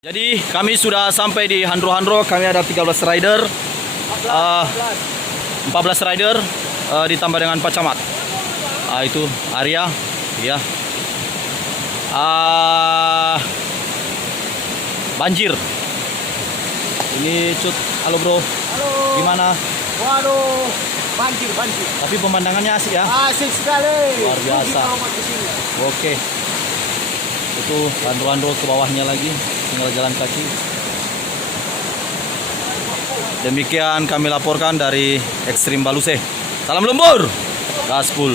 Jadi kami sudah sampai di Handro-Handro. Kami ada 13 rider, 14 rider ditambah dengan Pak Camat. Itu Arya, ya. Banjir. Ini Cut, halo bro. Halo. Gimana? Waduh, banjir. Tapi pemandangannya asik ya. Asik sekali. Luar biasa. Oke. Itu Handro-Handro ke bawahnya lagi. Tinggal jalan kaki. Demikian kami laporkan dari Ekstrim Baluse. Salam lembur, gaspul.